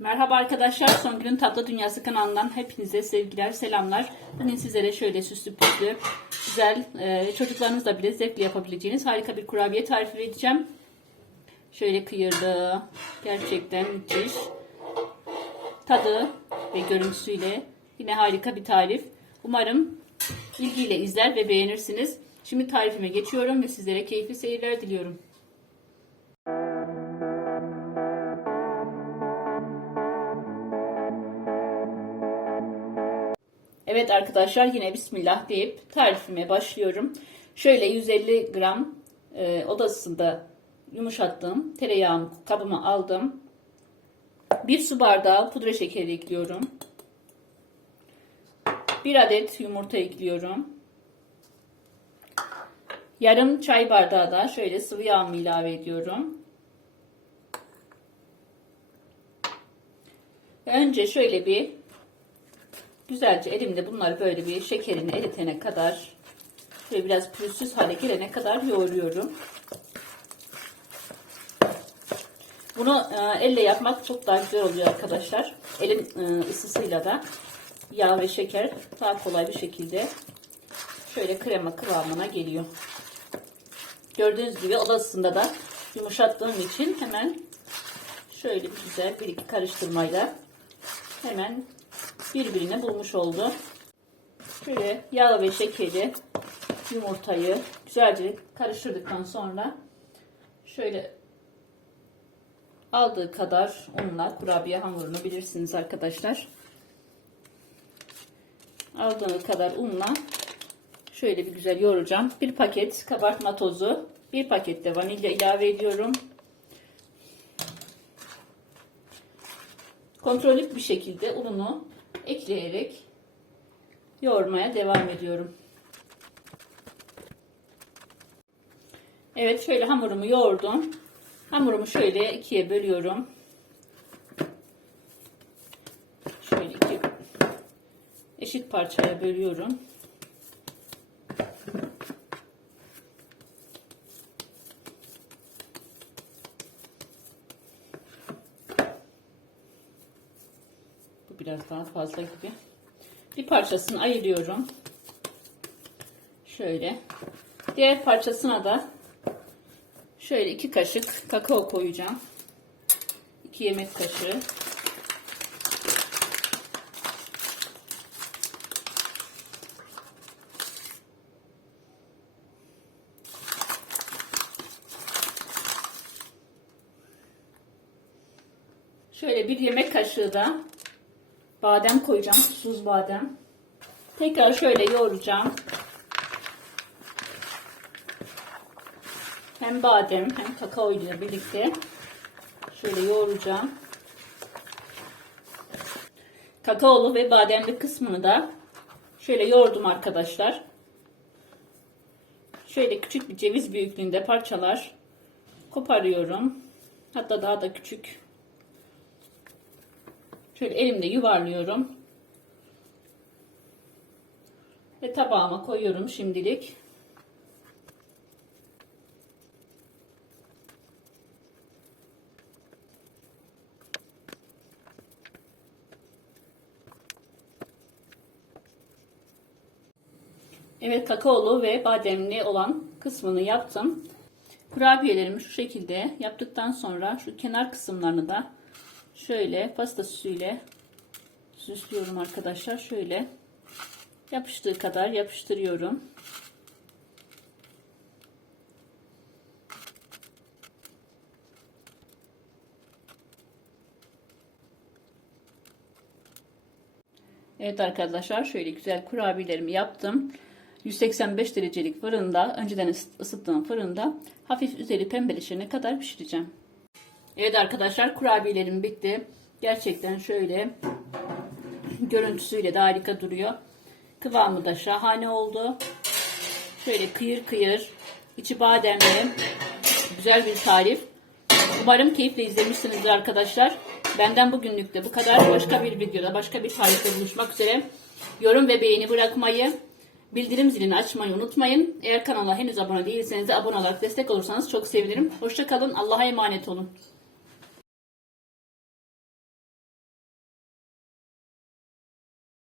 Merhaba arkadaşlar, Songül'ün Tatlı Dünyası kanalından hepinize sevgiler, selamlar. Bugün sizlere şöyle süslü püslü, güzel, e, çocuklarınızla bile zevkle yapabileceğiniz harika bir kurabiye tarifi vereceğim. Şöyle kıyırdı, gerçekten müthiş. Tadı ve görüntüsüyle yine harika bir tarif. Umarım ilgiyle izler ve beğenirsiniz. Şimdi tarifime geçiyorum ve sizlere keyifli seyirler diliyorum. Evet arkadaşlar yine Bismillah deyip tarifime başlıyorum. Şöyle 150 gram e, odasında yumuşattığım tereyağımı kabıma aldım. Bir su bardağı pudra şekeri ekliyorum. Bir adet yumurta ekliyorum. Yarım çay bardağı da şöyle sıvı yağımı ilave ediyorum. Önce şöyle bir güzelce elimde bunları böyle bir şekerini eritene kadar şöyle biraz pürüzsüz hale gelene kadar yoğuruyorum. Bunu e, elle yapmak çok daha güzel oluyor arkadaşlar. Elin e, ısısıyla da yağ ve şeker daha kolay bir şekilde şöyle krema kıvamına geliyor. Gördüğünüz gibi odasında da yumuşattığım için hemen şöyle bir güzel bir iki karıştırmayla hemen birbirine bulmuş oldu. Şöyle yağ ve şekeri yumurtayı güzelce karıştırdıktan sonra şöyle aldığı kadar unla kurabiye hamurunu bilirsiniz arkadaşlar. Aldığı kadar unla şöyle bir güzel yoğuracağım. Bir paket kabartma tozu, bir paket de vanilya ilave ediyorum. Kontrollü bir şekilde ununu ekleyerek yoğurmaya devam ediyorum. Evet şöyle hamurumu yoğurdum. Hamurumu şöyle ikiye bölüyorum. Şöyle iki eşit parçaya bölüyorum. Biraz daha fazla gibi. Bir parçasını ayırıyorum. Şöyle. Diğer parçasına da şöyle iki kaşık kakao koyacağım. 2 yemek kaşığı. Şöyle bir yemek kaşığı da badem koyacağım. Tuzsuz badem. Tekrar şöyle yoğuracağım. Hem badem hem kakao ile birlikte şöyle yoğuracağım. Kakaolu ve bademli kısmını da şöyle yoğurdum arkadaşlar. Şöyle küçük bir ceviz büyüklüğünde parçalar koparıyorum. Hatta daha da küçük. Şöyle elimde yuvarlıyorum. Ve tabağıma koyuyorum şimdilik. Evet kakaolu ve bademli olan kısmını yaptım. Kurabiyelerimi şu şekilde yaptıktan sonra şu kenar kısımlarını da şöyle pasta süsüyle süslüyorum arkadaşlar. Şöyle yapıştığı kadar yapıştırıyorum. Evet arkadaşlar şöyle güzel kurabiyelerimi yaptım. 185 derecelik fırında önceden ısıttığım fırında hafif üzeri pembeleşene kadar pişireceğim. Evet arkadaşlar kurabiyelerim bitti. Gerçekten şöyle görüntüsüyle de harika duruyor. Kıvamı da şahane oldu. Şöyle kıyır kıyır içi bademli güzel bir tarif. Umarım keyifle izlemişsinizdir arkadaşlar. Benden bugünlük de bu kadar. Başka bir videoda başka bir tarifte buluşmak üzere. Yorum ve beğeni bırakmayı, bildirim zilini açmayı unutmayın. Eğer kanala henüz abone değilseniz de abone olarak destek olursanız çok sevinirim. Hoşçakalın. Allah'a emanet olun.